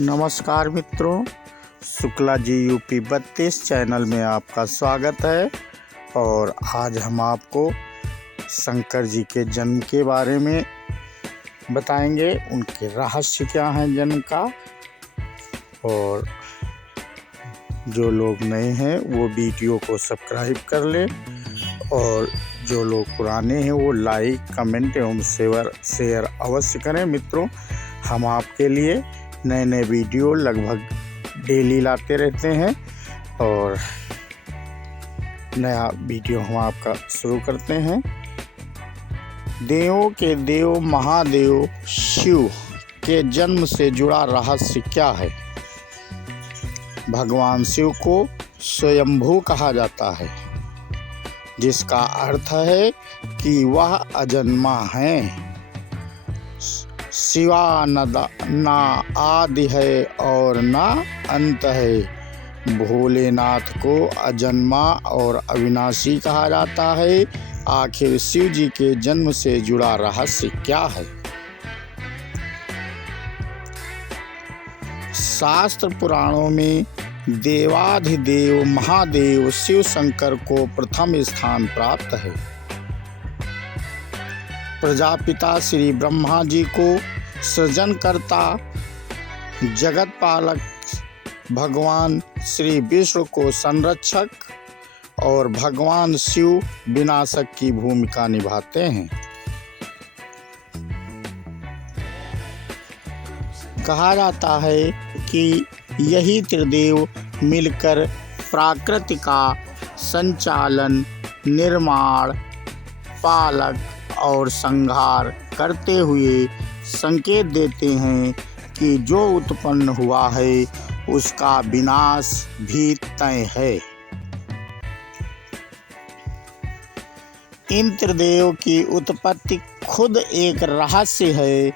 नमस्कार मित्रों, Shukla ji UP 32 channel में आपका स्वागत है। और आज हम आपको शंकर जी के जन्म के बारे में बताएंगे, उनके रहस्य क्या हैं जन्म का। और जो लोग नए हैं वो वीडियो को सब्सक्राइब कर लें, और जो लोग पुराने हैं वो लाइक, कमेंट एवं शेयर अवश्य करें। मित्रों, हम आपके लिए नए नए वीडियो लगभग डेली लाते रहते हैं, और नया वीडियो हम आपका शुरू करते हैं। देवों के देव महादेव शिव के जन्म से जुड़ा रहस्य क्या है? भगवान शिव को स्वयंभू कहा जाता है, जिसका अर्थ है कि वह अजन्मा है। शिवा ना आदि है और ना अंत है। भोलेनाथ को अजन्मा और अविनाशी कहा जाता है। आखिर शिव जी के जन्म से जुड़ा रहस्य क्या है? शास्त्र पुराणों में देवाधिदेव महादेव शिव शंकर को प्रथम स्थान प्राप्त है। प्रजापिता श्री ब्रह्मा जी को सृजनकर्ता, जगत पालक भगवान श्री विष्णु को संरक्षक और भगवान शिव विनाशक की भूमिका निभाते हैं। कहा जाता है कि यही त्रिदेव मिलकर प्रकृति का संचालन, निर्माण, पालक और संहार करते हुए संकेत देते हैं कि जो उत्पन्न हुआ है उसका विनाश भी तय है। इन त्रिदेव की उत्पत्ति खुद एक रहस्य है।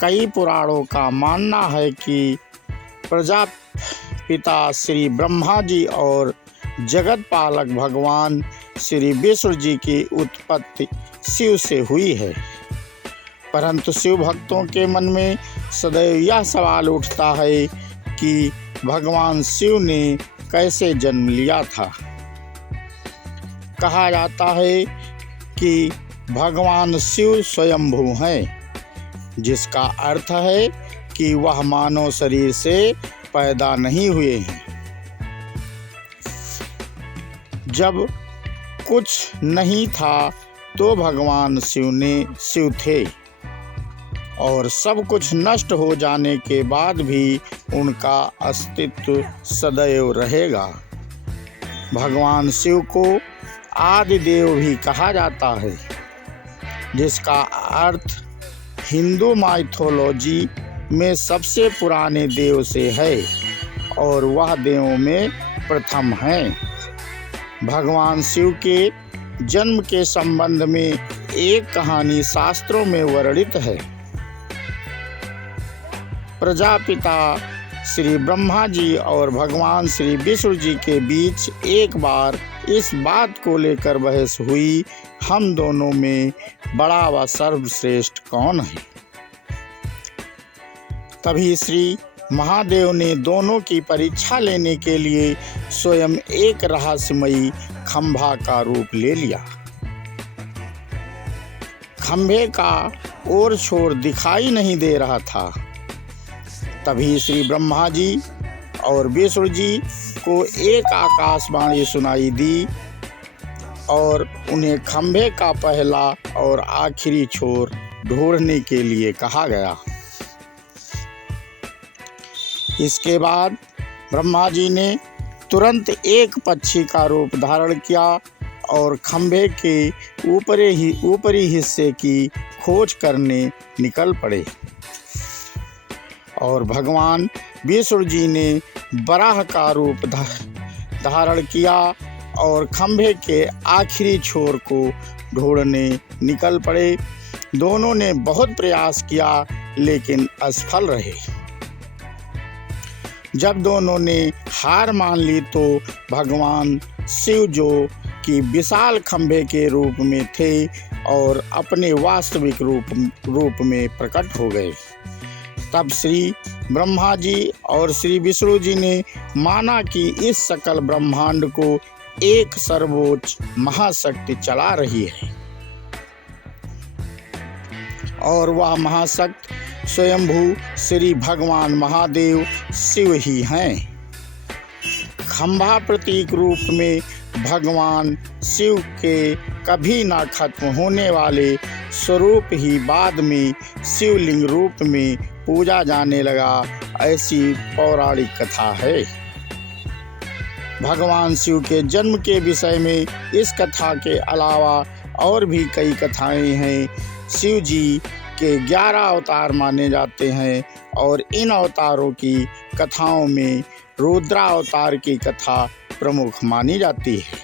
कई पुराणों का मानना है कि प्रजापिता श्री ब्रह्मा जी और जगत पालक भगवान श्री विष्णु जी की उत्पत्ति शिव से हुई है। परंतु शिव भक्तों के मन में सदैव यह सवाल उठता है कि भगवान शिव ने कैसे जन्म लिया था। कहा जाता है कि भगवान शिव स्वयंभू हैं, जिसका अर्थ है कि वह मानव शरीर से पैदा नहीं हुए हैं। जब कुछ नहीं था तो भगवान शिव थे, और सब कुछ नष्ट हो जाने के बाद भी उनका अस्तित्व सदैव रहेगा। भगवान शिव को आदिदेव भी कहा जाता है, जिसका अर्थ हिंदू माइथोलॉजी में सबसे पुराने देव से है, और वह देवों में प्रथम हैं। भगवान शिव के जन्म के संबंध में एक कहानी शास्त्रों में वर्णित है। प्रजापिता श्री ब्रह्मा जी और भगवान श्री विष्णु जी के बीच एक बार इस बात को लेकर बहस हुई, हम दोनों में बड़ा व सर्वश्रेष्ठ कौन है। तभी श्री महादेव ने दोनों की परीक्षा लेने के लिए स्वयं एक रहस्यमयी खंभा का रूप ले लिया। खंभे का और छोर दिखाई नहीं दे रहा था। तभी श्री ब्रह्मा जी और विष्णु जी को एक आकाशवाणी सुनाई दी, और उन्हें खंभे का पहला और आखिरी छोर ढूंढने के लिए कहा गया। इसके बाद ब्रह्मा जी ने तुरंत एक पक्षी का रूप धारण किया और खंभे के ऊपरी हिस्से की खोज करने निकल पड़े। और भगवान विष्णु जी ने वराह का रूप धारण किया और खंभे के आखिरी छोर को ढूंढने निकल पड़े। दोनों ने बहुत प्रयास किया, लेकिन असफल रहे। जब दोनों ने हार मान ली तो भगवान शिव, जो कि विशाल खंभे के रूप में थे, और अपने वास्तविक रूप में प्रकट हो गए। तब श्री ब्रह्मा जी और श्री विष्णु जी ने माना कि इस सकल ब्रह्मांड को एक सर्वोच्च महाशक्ति चला रही है और वह महाशक्ति स्वयंभू श्री भगवान महादेव शिव ही हैं। खंभा प्रतीक रूप में भगवान शिव के कभी ना खत्म होने वाले स्वरूप ही बाद में शिवलिंग रूप में पूजा जाने लगा, ऐसी पौराणिक कथा है। भगवान शिव के जन्म के विषय में इस कथा के अलावा और भी कई कथाएं हैं। शिव जी के 11 अवतार माने जाते हैं और इन अवतारों की कथाओं में रुद्रावतार की कथा प्रमुख मानी जाती है।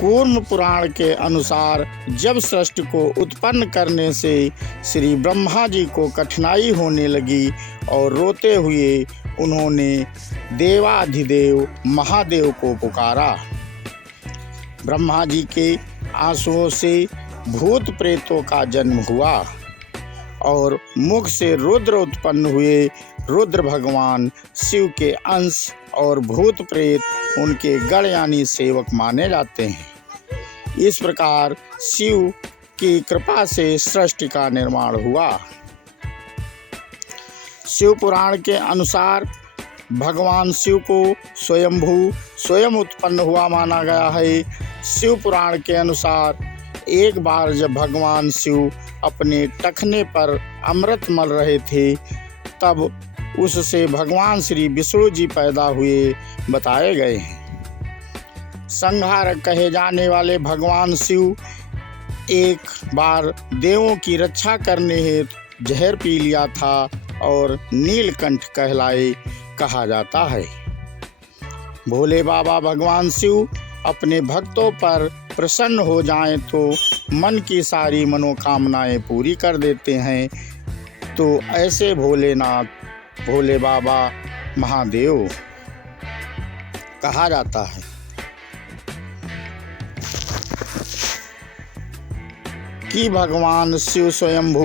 कूर्म पुराण के अनुसार जब सृष्टि को उत्पन्न करने से श्री ब्रह्मा जी को कठिनाई होने लगी और रोते हुए उन्होंने देवाधिदेव महादेव को पुकारा। ब्रह्मा जी के आंसुओं से भूत प्रेतों का जन्म हुआ और मुख से रुद्र उत्पन्न हुए। रुद्र भगवान शिव के अंश और भूत प्रेत उनके गण यानी सेवक माने जाते हैं। इस प्रकार शिव की कृपा से सृष्टि का निर्माण हुआ। शिव पुराण के अनुसार भगवान शिव को स्वयं उत्पन्न हुआ माना गया है। शिव पुराण के अनुसार एक बार जब भगवान शिव अपने टखने पर अमृत मल रहे थे, तब उससे भगवान श्री विष्णु जी पैदा हुए बताए गए हैं। संहारक कहे जाने वाले भगवान शिव एक बार देवों की रक्षा करने हेतु जहर पी लिया था और नीलकंठ कहलाए कहा जाता है। भोले बाबा भगवान शिव अपने भक्तों पर प्रसन्न हो जाएं तो मन की सारी मनोकामनाएं पूरी कर देते हैं। तो ऐसे भोलेनाथ भोले बाबा महादेव कहा जाता है। कि भगवान शिव स्वयंभू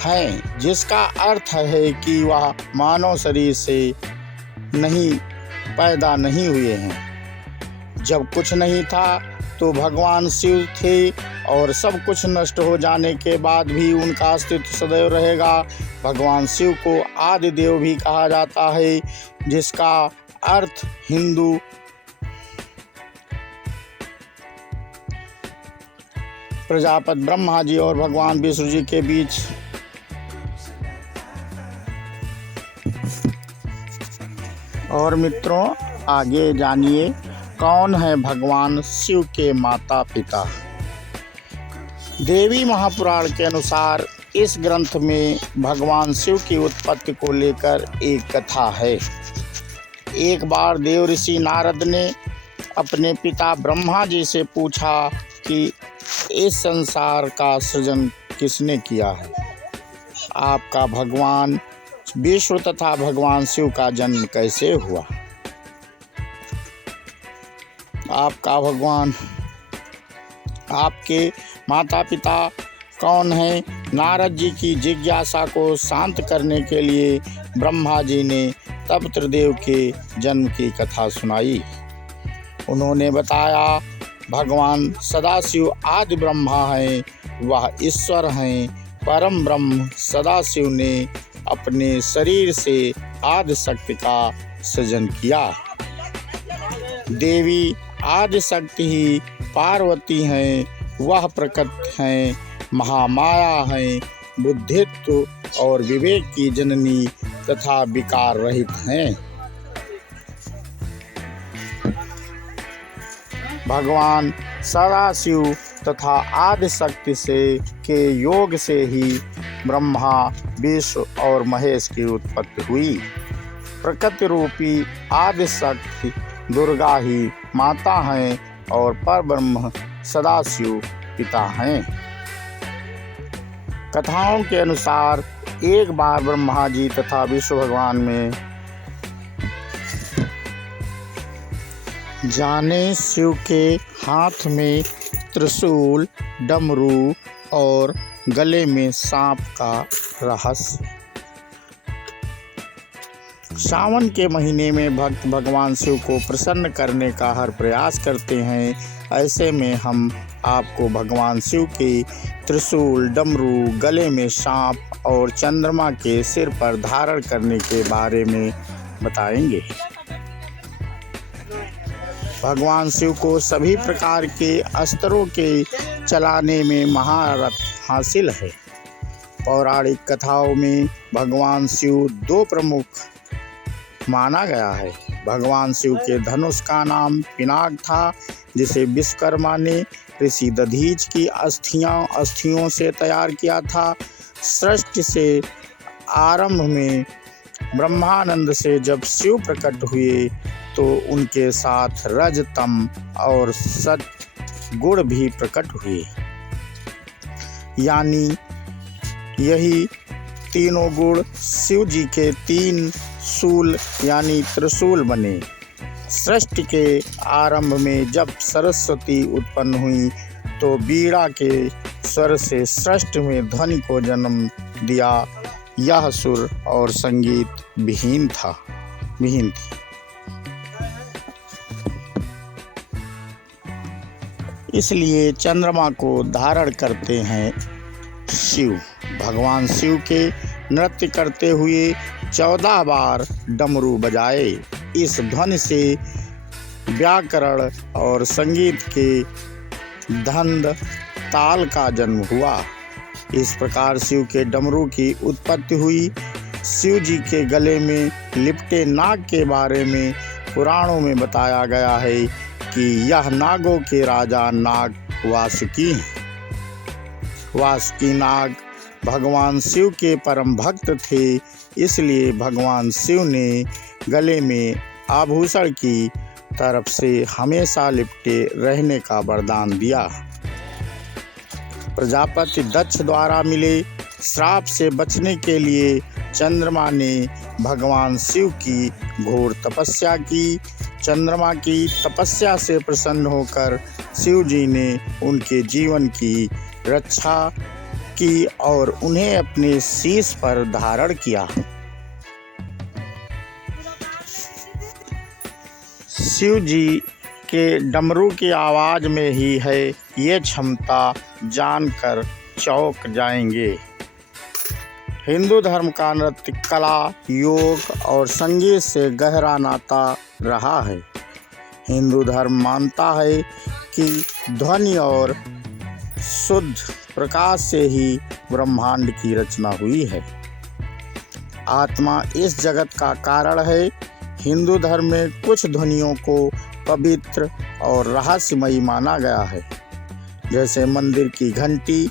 हैं, जिसका अर्थ है कि वह मानव शरीर से पैदा नहीं हुए हैं। जब कुछ नहीं था तो भगवान शिव थे और सब कुछ नष्ट हो जाने के बाद भी उनका अस्तित्व सदैव रहेगा। भगवान शिव को आदि देव भी कहा जाता है, जिसका अर्थ हिंदू प्रजापति ब्रह्मा जी और भगवान विष्णु जी के बीच और मित्रों, आगे जानिए कौन है भगवान शिव के माता पिता। देवी महापुराण के अनुसार इस ग्रंथ में भगवान शिव की उत्पत्ति को लेकर एक कथा है। एक बार देव ऋषि नारद ने अपने पिता ब्रह्मा जी से पूछा कि इस संसार का सृजन किसने किया है। आपका भगवान विष्णु तथा भगवान शिव का जन्म कैसे हुआ। आपका भगवान आपके माता पिता कौन हैं। नारद जी की जिज्ञासा को शांत करने के लिए ब्रह्मा जी ने तब त्रिदेव के जन्म की कथा सुनाई। उन्होंने बताया, भगवान सदाशिव आदि ब्रह्मा हैं, वह ईश्वर हैं। परम ब्रह्म सदाशिव ने अपने शरीर से आदि शक्ति का सृजन किया। देवी आदि शक्ति ही पार्वती हैं, वह प्रकृति हैं, महामाया हैं, बुद्धित्व और विवेक की जननी तथा विकार रहित हैं। भगवान सदाशिव तथा आदि शक्ति के योग से ही ब्रह्मा विष्णु और महेश की उत्पत्ति हुई। प्रकृति रूपी आदि शक्ति दुर्गा ही माता हैं और परब्रह्म सदाशिव पिता हैं। कथाओं के अनुसार एक बार ब्रह्मा जी तथा विष्णु भगवान में जाने शिव के हाथ में त्रिशूल, डमरू और गले में सांप का रहस्य। सावन के महीने में भक्त भगवान शिव को प्रसन्न करने का हर प्रयास करते हैं। ऐसे में हम आपको भगवान शिव के त्रिशूल, डमरू, गले में सांप और चंद्रमा के सिर पर धारण करने के बारे में बताएंगे। भगवान शिव को सभी प्रकार के अस्त्रों के चलाने में महारत हासिल है। पौराणिक कथाओं में भगवान शिव दो प्रमुख माना गया है। भगवान शिव के धनुष का नाम पिनाक था, जिसे विश्वकर्मा ने ऋषि दधीच की अस्थियों से तैयार किया था। सृष्टि से आरंभ में ब्रह्मानंद से जब शिव प्रकट हुए तो उनके साथ रज, तम और सत गुण भी प्रकट हुए, यानी यही तीनों गुण शिव जी के तीन शूल यानी त्रिशूल बने। सृष्टि के आरंभ में जब सरस्वती उत्पन्न हुई तो बीड़ा के स्वर से सृष्टि में ध्वनि को जन्म दिया। यह सुर और संगीत विहीन थी। इसलिए चंद्रमा को धारण करते हैं शिव। भगवान शिव के नृत्य करते हुए 14 बार डमरू बजाए। इस ध्वनि से व्याकरण और संगीत के धंध ताल का जन्म हुआ। इस प्रकार शिव के डमरू की उत्पत्ति हुई। शिव जी के गले में लिपटे नाग के बारे में पुराणों में बताया गया है कि यह नागों के राजा नाग वासुकी हैं। वासुकी नाग भगवान शिव के परम भक्त थे, इसलिए भगवान शिव ने गले में आभूषण की तरफ से हमेशा लिपटे रहने का वरदान दिया। प्रजापति दक्ष द्वारा मिले श्राप से बचने के लिए चंद्रमा ने भगवान शिव की घोर तपस्या की। चंद्रमा की तपस्या से प्रसन्न होकर शिव जी ने उनके जीवन की रक्षा की और उन्हें अपने शीश पर धारण किया। शिव जी के डमरू की आवाज में ही है ये क्षमता जानकर चौंक जाएंगे। हिंदू धर्म का नृत्य कला, योग और संगीत से गहरा नाता रहा है। हिंदू धर्म मानता है कि ध्वनि और शुद्ध प्रकाश से ही ब्रह्मांड की रचना हुई है। आत्मा इस जगत का कारण है। हिंदू धर्म में कुछ ध्वनियों को पवित्र और रहस्यमयी माना गया है, जैसे मंदिर की घंटी,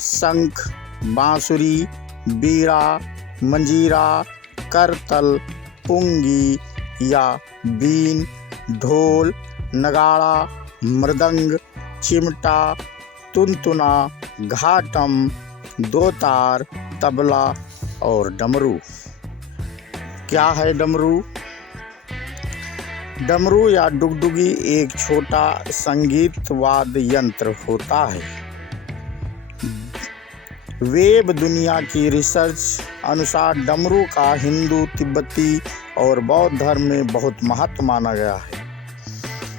शंख, बांसुरी, बीड़ा, मंजीरा, करतल, पुंगी या बीन, ढोल, नगाड़ा, मृदंग, चिमटा, तुनतुना, घाटम, दोतार, तबला और डमरू। क्या है डमरू? डमरू या डुगडुगी एक छोटा संगीत वाद्य यंत्र होता है। वेब दुनिया की रिसर्च अनुसार डमरू का हिंदू, तिब्बती और बौद्ध धर्म में बहुत महत्व माना गया है।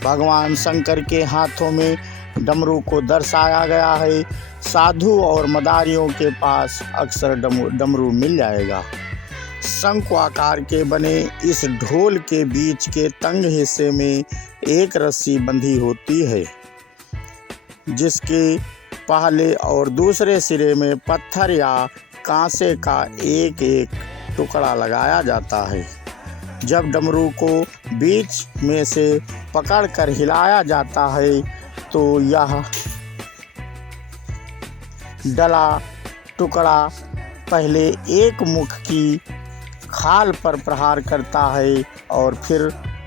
भगवान शंकर के हाथों में डमरू को दर्शाया गया है। साधु और मदारियों के पास अक्सर डमरू मिल जाएगा। शंकु आकार के बने इस ढोल के बीच के तंग हिस्से में एक रस्सी बंधी होती है, जिसके पहले और दूसरे सिरे में पत्थर या कांसे का एक एक टुकड़ा लगाया जाता है। जब डमरू को बीच में से पकड़कर हिलाया जाता है तो यह डला टुकड़ा पहले एक मुख की खाल पर प्रहार करता है और फिर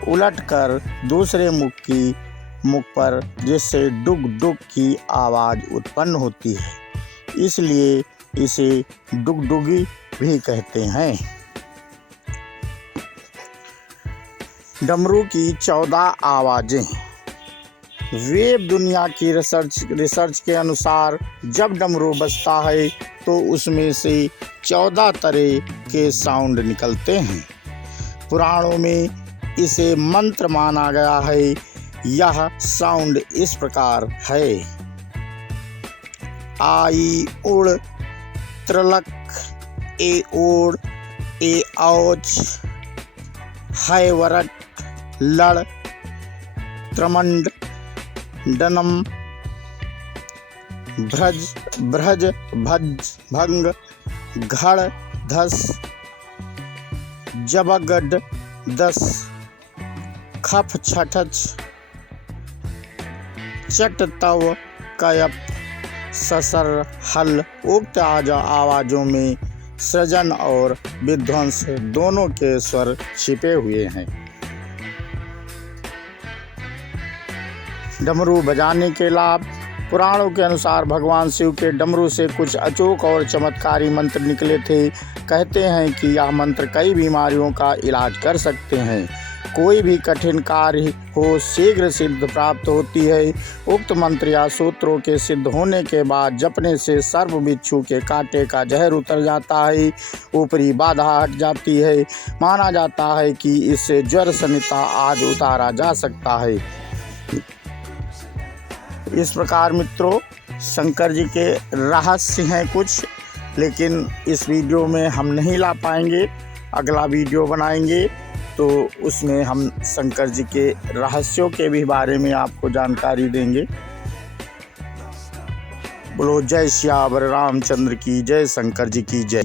उलटकर दूसरे मुख पर, जिससे डुग डुग की आवाज़ उत्पन्न होती है। इसलिए इसे डुगडुगी भी कहते हैं। डमरू की 14 आवाज़ें। वेब दुनिया की रिसर्च के अनुसार जब डमरू बजता है तो उसमें से 14 तरह के साउंड निकलते हैं। पुराणों में इसे मंत्र माना गया है। यह साउंड इस प्रकार है: आई उड़, त्रिलक, ए ओड़, ए औच, है वरट, लड़, त्रमंड, डनम, भ्रज, भ्रज, भज, भंग, घड़, धस, जबगड, दस, खप, छठच, चट, तव, कयप, ससर, हल। उक्त आवाजों में सृजन और विध्वंस दोनों के स्वर छिपे हुए हैं। डमरू बजाने के लाभ। पुराणों के अनुसार भगवान शिव के डमरू से कुछ अचूक और चमत्कारी मंत्र निकले थे। कहते हैं कि यह मंत्र कई बीमारियों का इलाज कर सकते हैं। कोई भी कठिन कार्य हो शीघ्र सिद्ध प्राप्त होती है। उक्त मंत्र या सूत्रों के सिद्ध होने के बाद जपने से सर्प बिच्छू के कांटे का जहर उतर जाता है, ऊपरी बाधा हट जाती है। माना जाता है कि इससे ज्वर, सनिता आदि उतारा जा सकता है। इस प्रकार मित्रों, शंकर जी के रहस्य हैं कुछ, लेकिन इस वीडियो में हम नहीं ला पाएंगे। अगला वीडियो बनाएंगे तो उसमें हम शंकर जी के रहस्यों के भी बारे में आपको जानकारी देंगे। बोलो जय श्याम रामचंद्र की जय, शंकर जी की जय।